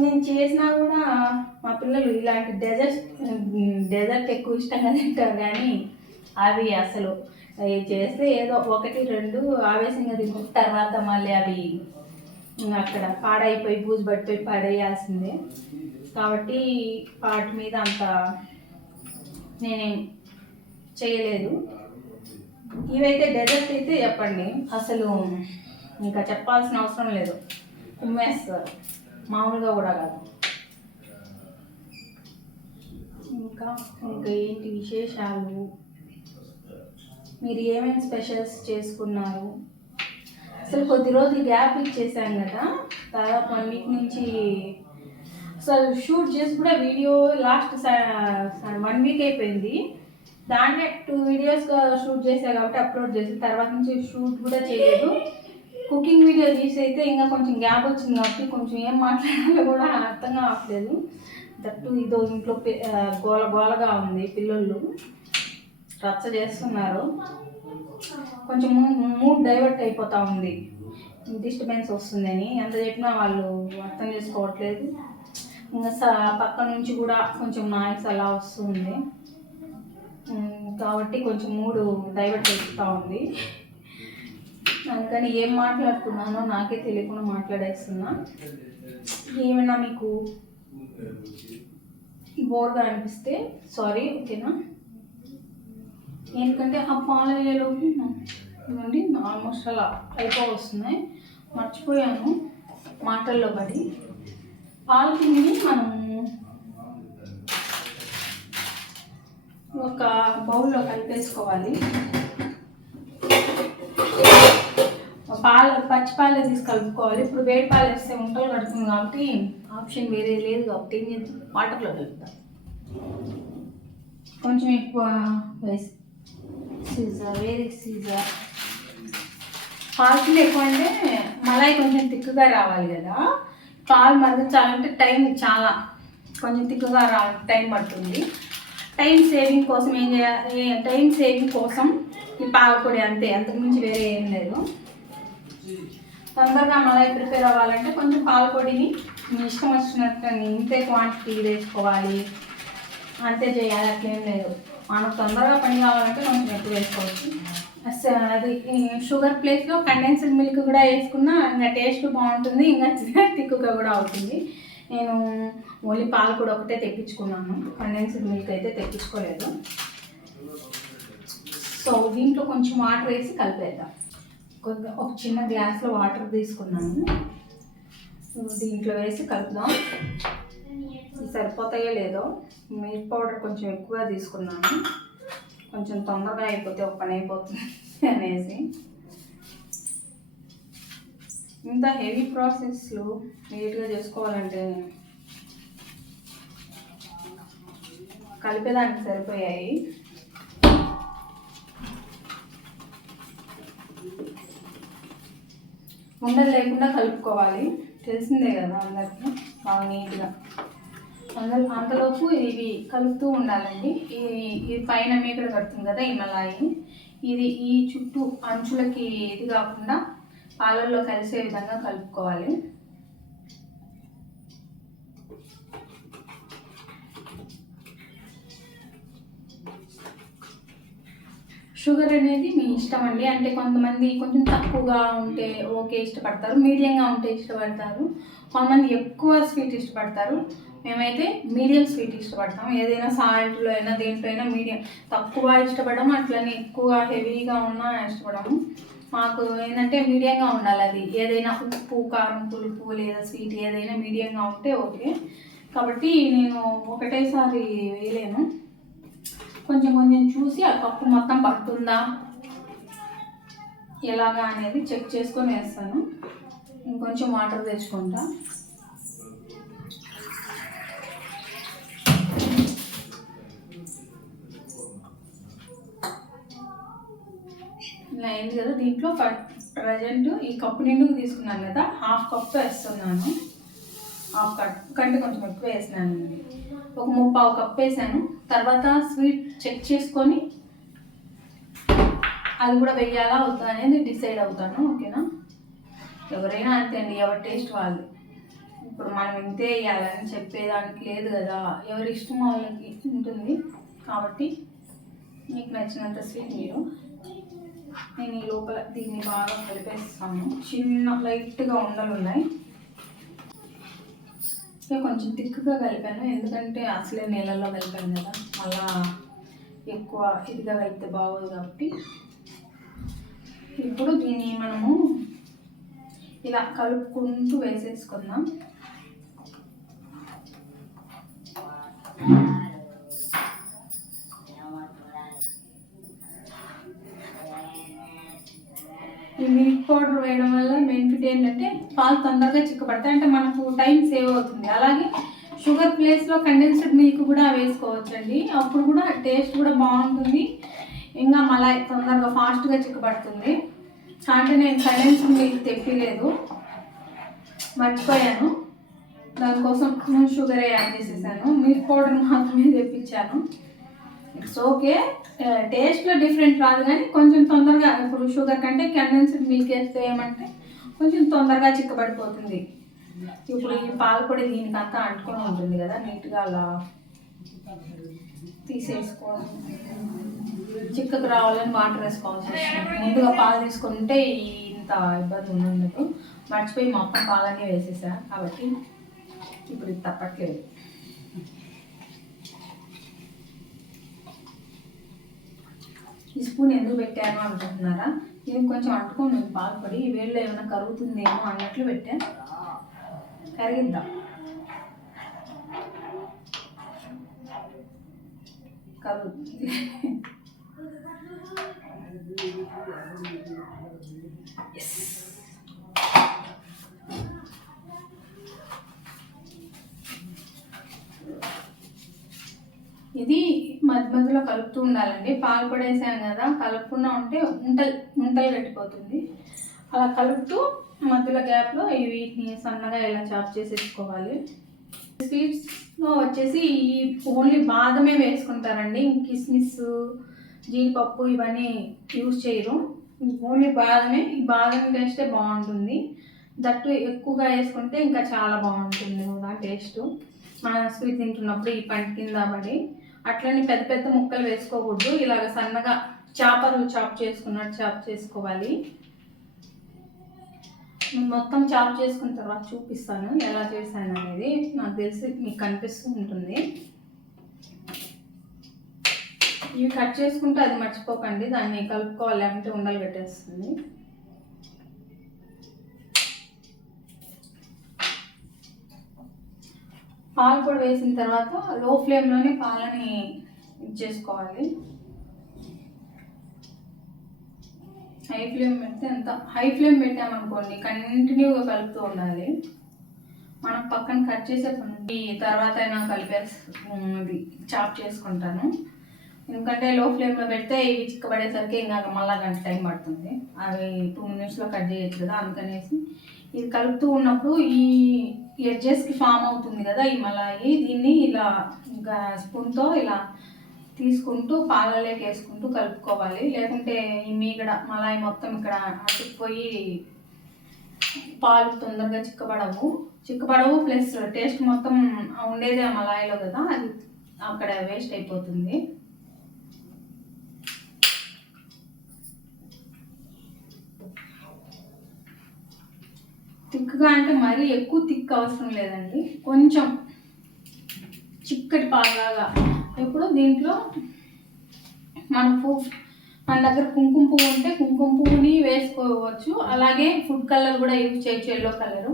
నేను చేసినా కూడా మా పిల్లలు ఇలాంటి డెజర్ట్ ఎక్కువ ఇష్టంగా తింటారు, కానీ అవి అసలు చేస్తే ఏదో 1-2 ఆవేశంగా తింటారు. తర్వాత మళ్ళీ అవి అక్కడ పాడైపోయి బూజు పడిపోయి పడేయాల్సిందే. కాబట్టి వాటి మీద అంత నేనేం చేయలేదు. ఇవైతే డెజర్ట్ అయితే చెప్పండి, అసలు ఇంకా చెప్పాల్సిన అవసరం లేదు, కుమ్మేస్తారు, మామూలుగా కూడా కాదు. ఇంకా ఏంటి విశేషాలు? మీరు ఏమేమి స్పెషల్స్ చేసుకున్నారు? అసలు కొద్ది రోజులు గ్యాప్ ఇచ్చేసాను కదా, దాదాపు 1 వీక్ నుంచి అసలు షూట్ చేసి కూడా వీడియో లాస్ట్ 1 వీక్ అయిపోయింది. దాంట్లో 2 వీడియోస్ షూట్ చేసా కాబట్టి అప్లోడ్ చేసి తర్వాత నుంచి షూట్ కూడా చేయలేదు. కుకింగ్ వీడియో తీసి అయితే ఇంకా కొంచెం గ్యాప్ వచ్చింది కాబట్టి కొంచెం ఏం మాట్లాడాలో కూడా అర్థం కావట్లేదు. దట్టు ఇదో ఇంట్లో గోలగా ఉంది, పిల్లలు రచ్చ చేస్తున్నారు, కొంచెం మూడ్ డైవర్ట్ అయిపోతూ ఉంది, డిస్టర్బెన్స్ వస్తుందని. ఎంత చెప్పినా వాళ్ళు అర్థం చేసుకోవట్లేదు. ఇంకా పక్క నుంచి కూడా కొంచెం నాయిస్ అలా వస్తుంది కాబట్టి కొంచెం మూడు డైవర్ట్ అయిపోతూ ఉంది. అందుకని ఏం మాట్లాడుతున్నానో నాకే తెలియకుండా మాట్లాడేస్తున్నా. ఏమైనా మీకు బోర్గా అనిపిస్తే సారీ, ఓకేనా? ఎందుకంటే ఆ పాలు అయ్యేలోపు ఇవ్వండి ఆల్మోస్ట్ అలా అయిపోవస్తున్నాయి, మర్చిపోయాను మాటల్లో పడి. పాలు పిండిని మనము ఒక బౌల్లో కలిపేసుకోవాలి. పచ్చి పాలే తీసి కలుపుకోవాలి. ఇప్పుడు వేడి పాలు వేస్తే ఉంటలు కడుతుంది కాబట్టి ఆప్షన్ వేరే లేదు కాబట్టి ఏం చేద్దాం, వాటర్లో కలుపుతాం. కొంచెం ఎక్కువ వేసి వేరే సీజర్ కాల్చిన ఎక్కువ అంటే మలాయి కొంచెం తిక్కుగా రావాలి కదా. పాలు మరగచాలంటే టైం చాలా కొంచెం తిక్కుగా టైం పడుతుంది. టైం సేవింగ్ కోసం ఏం చేయాలి, టైం సేవింగ్ కోసం ఈ పాల పొడి అంతే, అంతకుమించి వేరే ఏం లేదు. తొందరగా మలాయి ప్రిపేర్ అవ్వాలంటే కొంచెం పాల పొడిని మీ ఇష్టం వచ్చినట్టు ఇంతే క్వాంటిటీ వేసుకోవాలి, అంతే చేయాలి, అట్లేం లేదు. మనకు తొందరగా పని కావాలంటే కొంచెం ఎక్కువ వేసుకోవచ్చు. అది షుగర్ ప్లేస్లో కండెన్స్డ్ మిల్క్ కూడా వేసుకున్నా ఇంకా టేస్ట్ బాగుంటుంది, ఇంకా తిక్కుగా కూడా అవుతుంది. నేను ఓన్లీ పాలు కూడా ఒకటే తెప్పించుకున్నాను, కండెన్స్డ్ మిల్క్ అయితే తెప్పించుకోలేదు. సో దీంట్లో కొంచెం వాటర్ వేసి కలిపేద్దాం. ఒక చిన్న గ్లాస్లో వాటర్ తీసుకున్నాను, సో దీంట్లో వేసి కలుపుదాం. సరిపోతాయో లేదో, మిల్క్ పౌడర్ కొంచెం ఎక్కువ తీసుకున్నాను, కొంచెం తొందరగా అయిపోతే ఒక పని అయిపోతుంది అనేసి. ఇంత హెవీ ప్రాసెస్లు నీట్గా చేసుకోవాలంటే కలిపేదానికి సరిపోయాయి. ఉండలు లేకుండా కలుపుకోవాలి, తెలిసిందే కదా అందరికీ, బాగా నీట్గా. అంతలోపు ఇవి కలుపుతూ ఉండాలండి. ఇది పైన మీకడ కడుతుంది కదా ఈ మలాయి, ఇది ఈ చుట్టూ అంచులకి ఇది కాకుండా పాలల్లో కలిసే విధంగా కలుపుకోవాలి. షుగర్ అనేది మీ ఇష్టం అండి, అంటే కొంతమంది కొంచెం తక్కువగా ఉంటే ఓకే ఇష్టపడతారు, మీడియంగా ఉంటే ఇష్టపడతారు, కొంతమంది ఎక్కువ స్వీట్ ఇష్టపడతారు. మేమైతే మీడియం స్వీట్ ఇష్టపడతాం. ఏదైనా సాల్ట్లో అయినా దేంట్లో అయినా మీడియం, తక్కువ ఇష్టపడము, అట్లనే ఎక్కువ హెవీగా ఉన్నా ఇష్టపడము. మాకు ఏంటంటే మీడియంగా ఉండాలి. అది ఏదైనా ఉప్పు, కారం, పులుపు లేదా స్వీట్ ఏదైనా మీడియంగా ఉంటే ఓకే. కాబట్టి నేను ఒకటేసారి వేయలేను, కొంచెం కొంచెం చూసి ఆ కప్పు మొత్తం పడుతుందా ఎలాగా అనేది చెక్ చేసుకొని వేస్తాను. ఇంకొంచెం వాటర్ తెచ్చుకుంటా. ఇలా అయింది కదా. దీంట్లో ప్రజెంట్ ఈ కప్పు నిండుకు తీసుకున్నాను కదా, హాఫ్ కప్ వేస్తున్నాను. హాఫ్ కంటే కొంచెం ఎక్కువ వేసినాను, ఒక 3/4 కప్ వేసాను. తర్వాత స్వీట్ చెక్ చేసుకొని అది కూడా వెయ్యాలా అవుతా అనేది డిసైడ్ అవుతాను. ఓకేనా, ఎవరైనా అంతే అండి, ఎవరి టేస్ట్ వాళ్ళు. ఇప్పుడు మనం ఇంతే వేయాలని చెప్పేదానికి లేదు కదా, ఎవరి ఇష్టం వాళ్ళకి ఉంటుంది. కాబట్టి మీకు నచ్చినంత స్వీట్ మీరు. నేను ఈ లోపల దీన్ని బాగా కలిపేస్తాను. చిన్న లైట్గా ఉండలు ఉన్నాయి, కొంచెం తిక్కుగా కలిపాను, ఎందుకంటే అసలే నీళ్ళల్లో కలిపాను కదా, మళ్ళా ఎక్కువ ఇదిగా కలిపితే బాగోదు కాబట్టి. ఇప్పుడు దీన్ని మనము ఇలా కలుపుకుంటూ వేసేసుకుందాం. ఈ మిల్క్ పౌడర్ వేయడం వల్ల బెనిఫిట్ ఏంటంటే పాలు తొందరగా చిక్కబడతాయి, అంటే మనకు టైం సేవ్ అవుతుంది. అలాగే షుగర్ ప్లేస్లో కండెన్స్డ్ మిల్క్ కూడా వేసుకోవచ్చండి, అప్పుడు కూడా టేస్ట్ కూడా బాగుంటుంది, ఇంకా మళ్ళీ తొందరగా ఫాస్ట్గా చిక్కబడుతుంది. అంటే నేను కండెన్స్డ్ మిల్క్ తెప్పిలేదు, మర్చిపోయాను, దానికోసం షుగరే యాడ్ చేసేసాను. మిల్క్ పౌడర్ మాత్రమే తెప్పించాను. ఇట్స్ ఓకే, టేస్ట్లో డిఫరెంట్ రాదు, కానీ కొంచెం తొందరగా, ఇప్పుడు షుగర్ కంటే కండెన్స్డ్ మిల్క్ వేస్తే ఏమంటే కొంచెం తొందరగా చిక్కబడిపోతుంది. ఇప్పుడు ఈ పాల పొడి దీనికంతా అంటుకొని ఉంటుంది కదా, నీట్గా అలా తీసేసుకొని చిక్కకు రావాలని వాటర్ వేసుకోవాల్సి వస్తుంది. ముందుగా పాలు తీసుకుంటే ఇంత ఇబ్బంది ఉండదు. మర్చిపోయి మొత్తం పాలన్నీ వేసేసా కాబట్టి ఇప్పుడు ఇది తప్పట్లేదు. ఈ స్పూన్ ఎందుకు పెట్టాను అనుకుంటున్నారా? నేను కొంచెం అంటుకోను పాలు పొడి, వేళ్ళు ఏమైనా కరుగుతుందేమో అన్నట్లు పెట్టాను. కరిగిద్దాం, కరుగుతుంది. ఇది మధ్య మధ్యలో కలుపుతూ ఉండాలండి. పాలు పడేసాం కదా, కలుపుకుండా ఉంటే ఉంటలు కట్టిపోతుంది. అలా కలుపుతూ మధ్యలో గ్యాప్లో వీటిని సన్నగా ఇలా చాప్ చేసేసుకోవాలి. స్వీట్స్లో వచ్చేసి ఓన్లీ బాదమే వేసుకుంటారండి. కిస్మిస్, జీడిపప్పు ఇవన్నీ యూజ్ చేయరు. ఓన్లీ బాదమే. ఈ బాదం టేస్టే బాగుంటుంది. దట్టు ఎక్కువగా వేసుకుంటే ఇంకా చాలా బాగుంటుంది కూడా టేస్ట్. మనం స్వీట్ తింటున్నప్పుడు ఈ పంట కింద పడి అట్లనే పెద్ద పెద్ద ముక్కలు వేసుకోకూడదు. ఇలాగ సన్నగా చాప్ చేసుకున్నట్టు చాప్ చేసుకోవాలి. మొత్తం చాప్ చేసుకున్న తర్వాత చూపిస్తాను ఎలా చేశాను అనేది. నాకు తెలిసి మీకు కనిపిస్తూ ఉంటుంది. ఇవి కట్ చేసుకుంటే అది మర్చిపోకండి, దాన్ని కలుపుకోవాలి, లేకపోతే ఉండలు పెట్టేస్తుంది. పాలు పొడి వేసిన తర్వాత లో ఫ్లేమ్లోనే పాలని చేసుకోవాలి. హై ఫ్లేమ్ పెట్టామనుకోండి కంటిన్యూగా కలుపుతూ ఉండాలి. మనం పక్కన కట్ చేసే పని తర్వాత అయినా కలిపేది చాప్ చేసుకుంటాను. ఎందుకంటే లో ఫ్లేమ్లో పెడితే ఇవి చిక్కబడేసరికి ఇంకా మళ్ళా గంట టైం పడుతుంది. అవి 2 minutesలో కట్ చేయొచ్చు కదా, అందుకనేసి ఇది కలుపుతూ ఉన్నప్పుడు ఈ ఎడ్జెస్కి ఫామ్ అవుతుంది కదా ఈ మలాయి, దీన్ని ఇలా ఇంకా స్పూన్తో ఇలా తీసుకుంటూ పాలలోకి వేసుకుంటూ కలుపుకోవాలి. లేకుంటే ఈ మీగడ మలాయి మొత్తం ఇక్కడ అతుక్కుపోయి పాలు తొందరగా చిక్కబడవు ప్లస్ టేస్ట్ మొత్తం ఉండేదే ఆ మలాయిలో కదా, అది అక్కడ వేస్ట్ అయిపోతుంది. థిక్గా అంటే మరీ ఎక్కువ థిక్ అవసరం లేదండి, కొంచెం చిక్కటి పాలలాగా. ఇప్పుడు దీంట్లో మన దగ్గర కుంకుమ పువ్వు ఉంటే కుంకుమ పువ్వుని వేసుకోవచ్చు. అలాగే ఫుడ్ కలర్ కూడా యూజ్ చేయొచ్చు, ఎల్లో కలరు.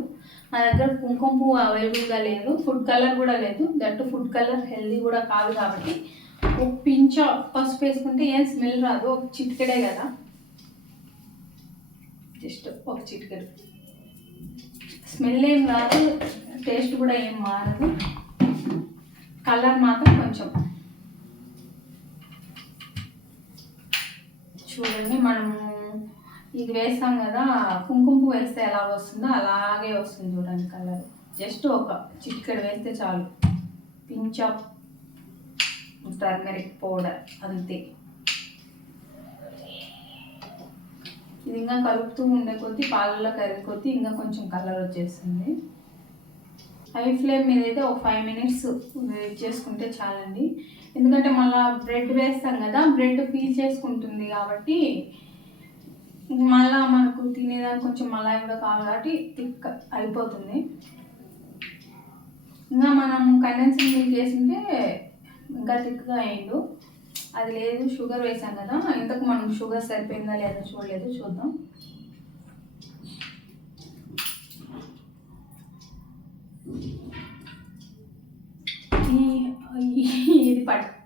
నా దగ్గర కుంకుమ పువ్వు అవైలబుల్గా లేదు, ఫుడ్ కలర్ కూడా లేదు. దట్టు ఫుడ్ కలర్ హెల్దీ కూడా కాదు కాబట్టి ఒక పించ్ పసుపు వేసుకుంటే ఏం స్మెల్ రాదు. ఒక చిటికెడే కదా, జస్ట్ ఒక చిటికెడు, స్మెల్ ఏం రాదు, టేస్ట్ కూడా ఏం మారదు. కలర్ మాత్రం కొంచెం చూడండి. మనము ఇది వేస్తాం కదా, కుంకుమ పువ్వు వేస్తే ఎలా వస్తుందో అలాగే వస్తుంది చూడండి కలర్. జస్ట్ ఒక చిటికెడు వేస్తే చాలు, పించ్ ఆఫ్ టర్మరిక్ పౌడర్ అంతే. ఇది ఇంకా కలుపుతూ ఉండే కొద్దీ పాలలో కరిగే కొద్దీ ఇంకా కొంచెం కలర్ వచ్చేస్తుంది. హై ఫ్లేమ్ మీద అయితే ఒక 5 minutes వెయిట్ చేసుకుంటే చాలండి. ఎందుకంటే మళ్ళీ బ్రెడ్ వేస్తాం కదా, బ్రెడ్ పీల్ చేసుకుంటుంది కాబట్టి మళ్ళీ మనకు తినేదానికి కొంచెం మలాయి కూడా కావాలి కాబట్టి థిక్ అయిపోతుంది. ఇంకా మనం కండెన్స్డ్ మిల్క్ వేసింటే ఇంకా థిక్గా అయ్యిండు. అది లేదు, షుగర్ వేసాం కదా, ఇంతకు మనం షుగర్ సరిపోయిందా లేదా చూడలేదు, చూద్దాం.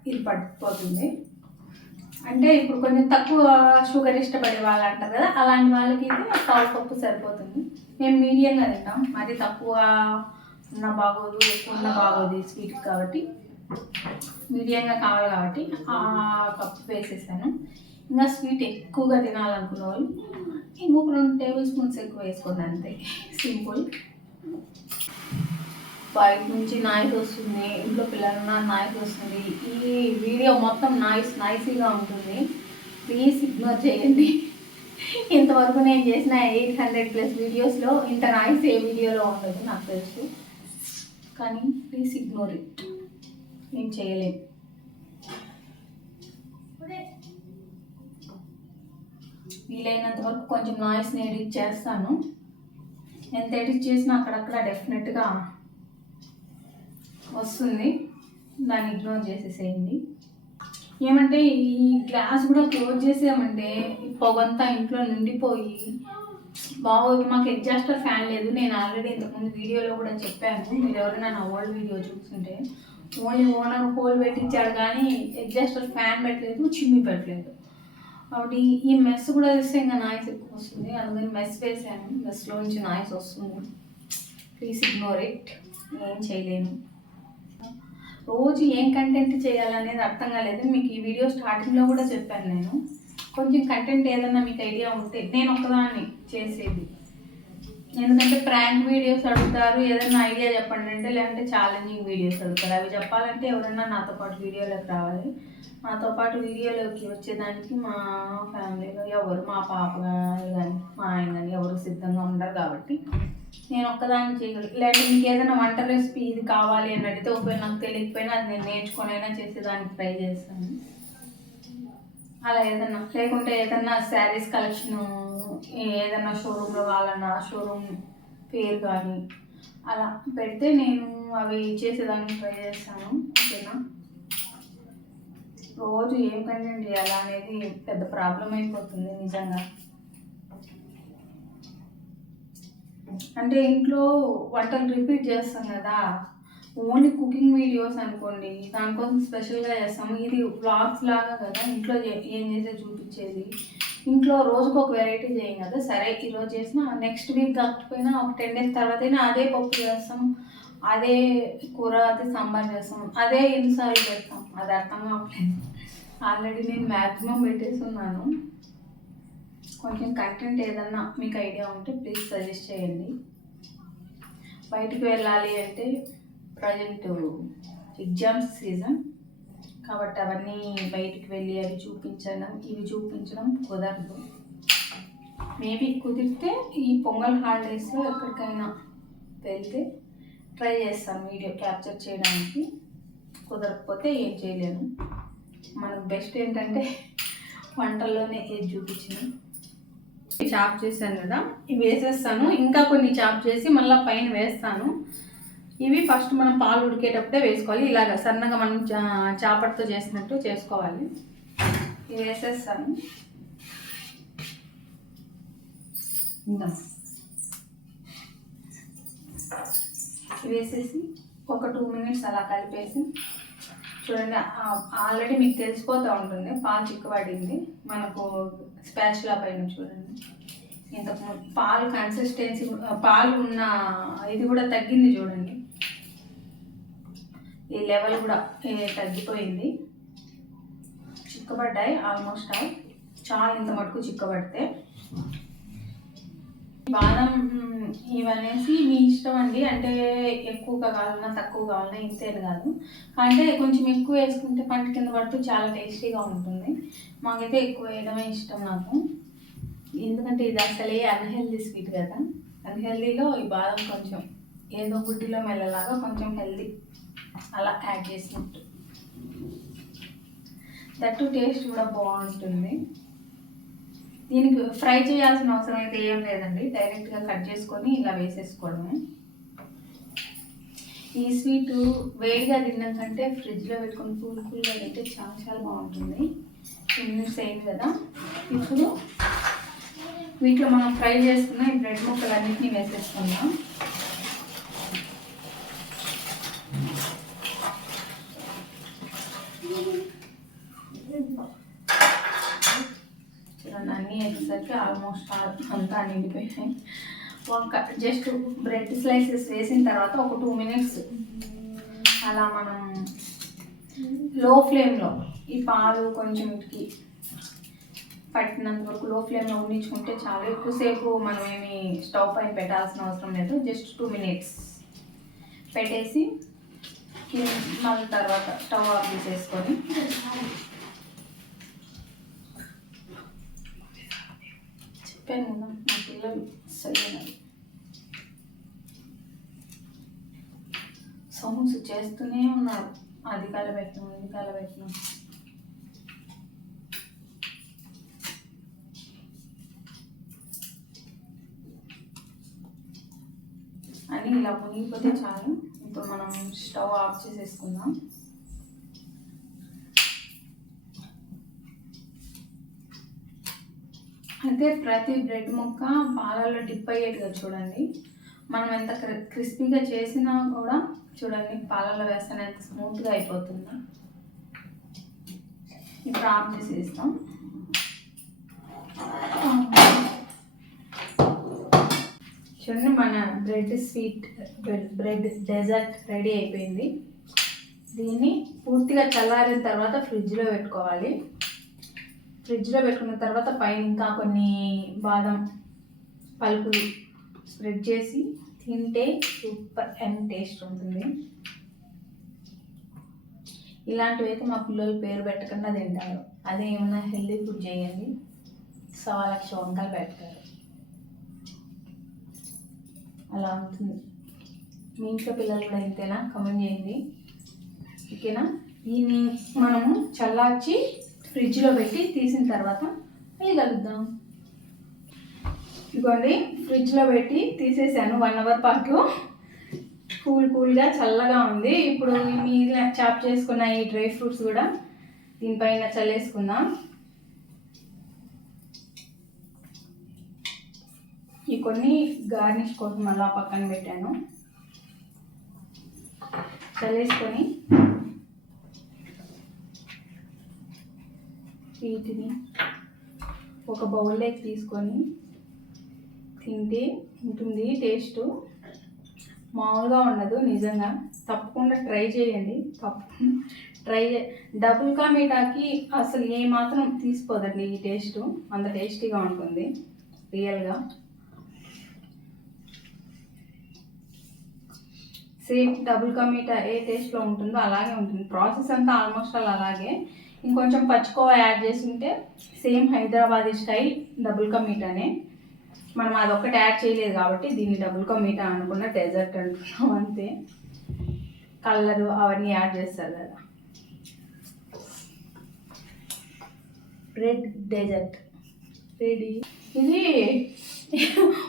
ఇది పడిపోతుంది. అంటే ఇప్పుడు కొంచెం తక్కువ షుగర్ ఇష్టపడే వాళ్ళు అంటారు కదా, అలాంటి వాళ్ళకి ఇది 1/4 కప్పు సరిపోతుంది. మేము మీడియంగా తింటాం, మరి తక్కువ ఉన్న బాగోదు, ఎక్కువ ఉన్న బాగోదు స్వీట్ కాబట్టి. మీడియంగా కావాలి కాబట్టి ఆ కప్పు వేసేసాను. ఇంకా స్వీట్ ఎక్కువగా తినాలనుకున్న వాళ్ళు ఇంకొక 2 tablespoons ఎక్కువ వేసుకోండి, అంతే, సింపుల్. బయట నుంచి నాయిస్ వస్తుంది, ఇంట్లో పిల్లలున్న నాయిస్ వస్తుంది. ఈ వీడియో మొత్తం నాయిసీగా ఉంటుంది, ప్లీజ్ ఇగ్నోర్ చేయండి. ఇంతవరకు నేను చేసిన 800+ వీడియోస్లో ఇంత నాయిస్ ఏ వీడియోలో ఉండదు నాకు తెలుసు, కానీ ప్లీజ్ ఇగ్నోర్ ఇట్, నేను చేయలేను. వీలైనంత వరకు కొంచెం నాయిస్ని ఎడిట్ చేస్తాను. ఎంత ఎడిట్ చేసినా అక్కడక్కడ డెఫినెట్గా వస్తుంది, దాన్ని ఇగ్నోర్ చేసేసేయండి. ఏమంటే ఈ గ్లాస్ కూడా క్లోజ్ చేసామంటే పొగంతా ఇంట్లో నిండిపోయి బాగోదు. మాకు ఎగ్జాస్టర్ ఫ్యాన్ లేదు, నేను ఆల్రెడీ ఇంతకుముందు వీడియోలో కూడా చెప్పాను. మీరు ఎవరైనా నా ఓల్డ్ వీడియో చూస్తుంటే ఓన్లీ ఓనర్ హోల్ పెట్టించాడు కానీ ఎగ్జాస్టర్ ఫ్యాన్ పెట్టలేదు, చిమ్మి పెట్టలేదు. కాబట్టి ఈ మెస్ కూడా వేస్తే ఇంకా నాయిస్ ఎక్కువ వస్తుంది, అందుకని మెస్ వేసాను. మెస్లో నుంచి నాయిస్ వస్తుంది, ప్లీజ్ ఇగ్నోర్ ఇట్, ఏం చేయలేను. రోజు ఏం కంటెంట్ చేయాలనేది అర్థం కాలేదు. మీకు ఈ వీడియో స్టార్టింగ్లో కూడా చెప్పాను నేను. కొంచెం కంటెంట్ ఏదన్నా మీకు ఐడియా ఉంటే నేను ఒక్కదాన్ని చేసేది. ఎందుకంటే ప్రాంక్ వీడియోస్ అడుగుతారు, ఏదైనా ఐడియా చెప్పండి అంటే, లేదంటే ఛాలెంజింగ్ వీడియోస్ అడుగుతారు. అవి చెప్పాలంటే ఎవరైనా నాతో పాటు వీడియోలోకి రావాలి. నాతో పాటు వీడియోలోకి వచ్చేదానికి మా ఫ్యామిలీలో ఎవరు, మా పాప కానీ మా ఆయన కానీ ఎవరు సిద్ధంగా ఉండరు. కాబట్టి నేను ఒక్కదాన్ని చేయగలను. లేదంటే మీకు ఏదైనా వంట రెసిపీ ఇది కావాలి అని అడిగితే, ఒకవేళ నాకు తెలియకపోయినా అది నేను నేర్చుకొనైనా చేసేదానికి ట్రై చేస్తాను. అలా ఏదన్నా, లేకుంటే ఏదన్నా శారీస్ కలెక్షన్ ఏదన్నా షోరూంలో కావాలన్నా షోరూమ్ పేరు కానీ అలా పెడితే నేను అవి చేసేదానికి ట్రై చేస్తాను. ఓకేనా? రోజు ఏం కంటెంట్ చేయాలా అనేది పెద్ద ప్రాబ్లం అయిపోతుంది నిజంగా. అంటే ఇంట్లో వంటలు రిపీట్ చేస్తాం కదా, ఓన్లీ కుకింగ్ వీడియోస్ అనుకోండి, దానికోసం స్పెషల్గా చేస్తాము. ఇది వ్లాగ్స్ లాగా కదా, ఇంట్లో ఏం చేసే చూపించేది. ఇంట్లో రోజుకు ఒక వెరైటీ చేయం కదా. సరే ఈరోజు చేసినా నెక్స్ట్ వీక్ కాకపోయినా ఒక 10 days తర్వాత అయినా అదే పప్పు చేస్తాం, అదే కూర, అదే సాంబార్ చేస్తాం, అదే ఎన్నిసార్లు పెడతాం. అది అర్థం కావట్లేదు. ఆల్రెడీ నేను మ్యాక్సిమం పెట్టేస్తున్నాను. కొంచెం కంటెంట్ ఏదన్నా మీకు ఐడియా ఉంటే ప్లీజ్ సజెస్ట్ చేయండి. బయటికి వెళ్ళాలి అంటే ప్రజెంట్ ఎగ్జామ్స్ సీజన్ కాబట్టి అవన్నీ బయటికి వెళ్ళి అవి చూపించడం కుదరదు. మేబీ కుదిరితే ఈ పొంగల్ హాలిడేస్లో ఎక్కడికైనా వెళ్తే ట్రై చేస్తాను వీడియో క్యాప్చర్ చేయడానికి. కుదరకపోతే ఏం చేయలేను. మనకు బెస్ట్ ఏంటంటే వంటల్లోనే ఏది చూపించిన. చాప్ చేశాను కదా, ఇవి వేసేస్తాను. ఇంకా కొన్ని చాప్ చేసి మళ్ళీ పైన వేస్తాను. ఇవి ఫస్ట్ మనం పాలు ఉడికేటప్పుడే వేసుకోవాలి. ఇలాగ సన్నగా మనం చాపడితో చేసినట్టు చేసుకోవాలి. ఇవి వేసేస్తాను. వేసేసి ఒక 2 minutes అలా కలిపేసి చూడండి. ఆల్రెడీ మీకు తెలిసిపోతూ ఉంటుంది పాలు చిక్కబడింది. మనకు స్పాచులా పైన చూడండి, ఇంతకు పాలు కన్సిస్టెన్సీ, పాలు ఉన్న ఇది కూడా తగ్గింది చూడండి. ఈ లెవెల్ కూడా తగ్గిపోయింది. చిక్కబడ్డాయి ఆల్మోస్ట్ ఆల్. చాలా ఇంత మటుకు చిక్కబడితే. బాదం ఇవనేసి మీ ఇష్టం అండి. అంటే ఎక్కువగా కావాలన్నా తక్కువ కావాలన్నా ఇంతేని కాదు. అంటే కొంచెం ఎక్కువ వేసుకుంటే పంట కింద పడుతూ చాలా టేస్టీగా ఉంటుంది. మాకైతే ఎక్కువ వేయడమే ఇష్టం నాకు. ఎందుకంటే ఇది అసలే అన్హెల్దీ స్వీట్ కదా. అన్హెల్దీలో ఈ బాదం కొంచెం ఏదో గుడ్డిలో మెల్లలాగా కొంచెం హెల్దీ అలా యాడ్ చేసినట్టు. దట్టు టేస్ట్ కూడా బాగుంటుంది. దీనికి ఫ్రై చేయాల్సిన అవసరం అయితే ఏం లేదండి. డైరెక్ట్గా కట్ చేసుకొని ఇలా వేసేసుకోవడమే. ఈ స్వీటు వేడిగా తినడం కంటే ఫ్రిడ్జ్లో పెట్టుకొని కూల్గా తింటే చాలా చాలా బాగుంటుంది. 2 minutes అయింది కదా. ఇప్పుడు వీటిలో మనం ఫ్రై చేసుకున్న ఈ బ్రెడ్ ముక్కలు అన్నింటినీ వేసేసుకుందాం. చూడండి, అన్నీ వేసేసరికి ఆల్మోస్ట్ అంతా నిండిపోయాయి. జస్ట్ బ్రెడ్ స్లైసెస్ వేసిన తర్వాత ఒక 2 minutes అలా మనం లో ఫ్లేమ్లో ఈ పాలు కొంచెం ఇటుకి పట్టినంత వరకు లో ఫ్లేమ్లో ఉండించుకుంటే చాలా. ఎక్కువసేపు మనం ఏమి స్టవ్ పైన పెట్టాల్సిన అవసరం లేదు. జస్ట్ 2 minutes పెట్టేసి మళ్ళీ తర్వాత స్టవ్ ఆఫ్ చేసేసుకొని చెప్పాను కదా మా పిల్లలు సరైనది సౌండ్స్ చేస్తూనే ఉన్నారు. అది కలబెట్టినాం, ఇది కలబెట్టినాం. అని ఇలా మునిగిపోతే చాలు. ఇప్పుడు మనం స్టవ్ ఆఫ్ చేసేసుకుందాం. అయితే ప్రతి బ్రెడ్ ముక్క పాలల్లో డిప్ అయ్యేట్టుగా చూడండి. మనం ఎంత క్రిస్పీగా చేసినా కూడా చూడండి పాలల్లో వేస్తేనే ఎంత స్మూత్గా అయిపోతుంది. ఇప్పుడు ఆఫ్ చేసేస్తాం. చూడండి మన బ్రెడ్ డెజర్ట్ రెడీ అయిపోయింది. దీన్ని పూర్తిగా చల్లారిన తర్వాత ఫ్రిడ్జ్లో పెట్టుకోవాలి. ఫ్రిడ్జ్లో పెట్టుకున్న తర్వాత పైన ఇంకా కొన్ని బాదం పలుకులు స్ప్రెడ్ చేసి తింటే సూపర్ అండ్ టేస్ట్ ఉంటుంది. ఇలాంటివి అయితే మా పిల్లలు పేరు పెట్టకుండా తింటారు. అదే ఏమన్నా హెల్దీ ఫుడ్ చేయండి, 1,00,000 వంకాయలు పెడతారు. అలా ఉంటుంది. మీ ఇంట్లో పిల్లలు కూడా ఇంతేనా? కమెంట్ చేయండి, ఓకేనా? దీన్ని మనము చల్లార్చి ఫ్రిడ్జ్లో పెట్టి తీసిన తర్వాత మళ్ళీ కలుద్దాం. ఇదిగోండి, ఫ్రిడ్జ్లో పెట్టి తీసేసాను 1 అవర్ పాటు. కూల్గా చల్లగా ఉంది. ఇప్పుడు మీద చాప్ చేసుకున్న ఈ డ్రై ఫ్రూట్స్ కూడా దీనిపైన చల్లేసుకుందాం. ఈ కొన్ని గార్నిష్ కోసం అలా పక్కన పెట్టాను. చల్లేసుకొని వీటిని ఒక బౌల్లోకి తీసుకొని తింటే ఉంటుంది. టేస్ట్ మామూలుగా ఉండదు నిజంగా. తప్పకుండా ట్రై చేయండి. డబుల్ కా మీఠాకి అసలు ఏమాత్రం తీసిపోదండి ఈ టేస్ట్. అంత టేస్టీగా ఉంటుంది రియల్గా. సేమ్ డబుల్ కా మీఠా ఏ టేస్ట్లో ఉంటుందో అలాగే ఉంటుంది. ప్రాసెస్ అంతా ఆల్మోస్ట్ అలాగే. ఇంకొంచెం పచ్చికోవా యాడ్ చేసి ఉంటే సేమ్ హైదరాబాదీ స్టైల్ డబుల్ కా మీఠానే. మనం అదొక్కటి యాడ్ చేయలేదు కాబట్టి దీన్ని డబుల్ కా మీఠా అనుకున్న డెజర్ట్ అంటున్నాం అంతే. కలరు అవన్నీ యాడ్ చేస్తారు కదా. Red dessert ready. ఇది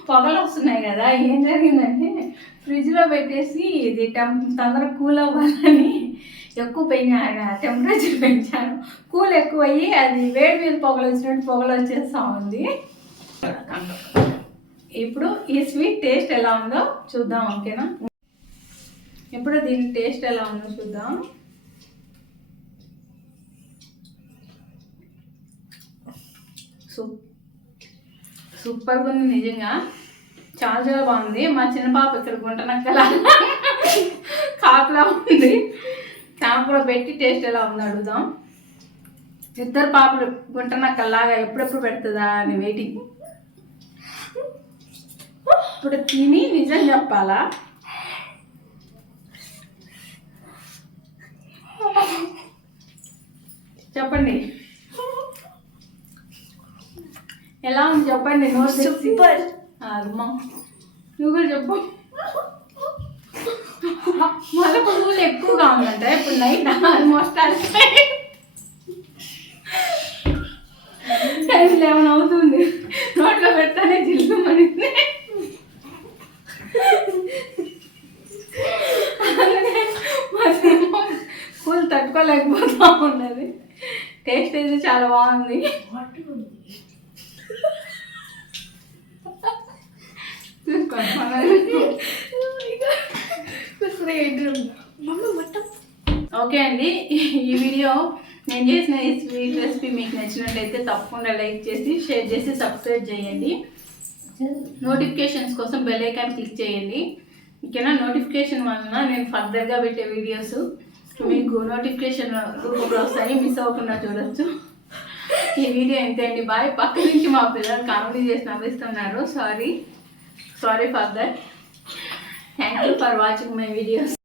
పొగలు వస్తున్నాయి కదా, ఏం జరిగిందంటే ఫ్రిడ్జ్లో పెట్టేసి ఇది తొందరగా కూల్ అవ్వాలని ఎక్కువ టెంపరేచర్ పెంచాను. కూల్ ఎక్కువ అయ్యి అది వేడి మీద పొగలు వచ్చినట్టు పొగలు వచ్చేస్తూ ఉంది. ఇప్పుడు ఈ స్వీట్ టేస్ట్ ఎలా ఉందో చూద్దాం, ఓకేనా? ఇప్పుడు దీని టేస్ట్ ఎలా ఉందో చూద్దాం. సూపర్గా ఉంది నిజంగా. చాలా బాగుంది. మా చిన్న పాప ఇక్కడ గుంటనక్కలా కాపులా ఉంది. కాపులో పెట్టి టేస్ట్ ఎలా ఉందో అడుగుదాం. ఇద్దరు పాపలు గుంటనక్కలాగా ఎప్పుడెప్పుడు పెడుతుందా అని వెయిటింగ్. ఇప్పుడు తిని నిజం చెప్పాలా, చెప్పండి ఎలా ఉంది చెప్పండి. సూపర్. అమ్మా నువ్వు కూడా చెప్పు. మళ్ళీ పువ్వులు ఎక్కువగా ఉందంట. ఇప్పుడు నైట్ ఆల్మోస్ట్ 11 అవుతుంది. నోట్లో పెడతానే జిల్లు మనింది. పూలు తట్టుకోలేకపోతా ఉన్నది. టేస్ట్ అయితే చాలా బాగుంది. ఓకే అండి, ఈ వీడియో నేను చేసిన ఈ స్వీట్ రెసిపీ మీకు నచ్చినట్లయితే తప్పకుండా లైక్ చేసి షేర్ చేసి సబ్స్క్రైబ్ చేయండి. నోటిఫికేషన్స్ కోసం బెల్ ఐకాన్ క్లిక్ చేయండి, ఓకేనా? నోటిఫికేషన్ వలన నేను ఫర్దర్గా పెట్టే వీడియోస్ మీకు నోటిఫికేషన్ రూపంలో వస్తాయి, మిస్ అవ్వకుండా చూడొచ్చు. ఈ వీడియో ఎంతే అండి. బాయ్. పక్క నుంచి మా పిల్లలు కామెడీ చేసి నవ్విస్తున్నారు. Sorry for that. Thank you for watching my videos.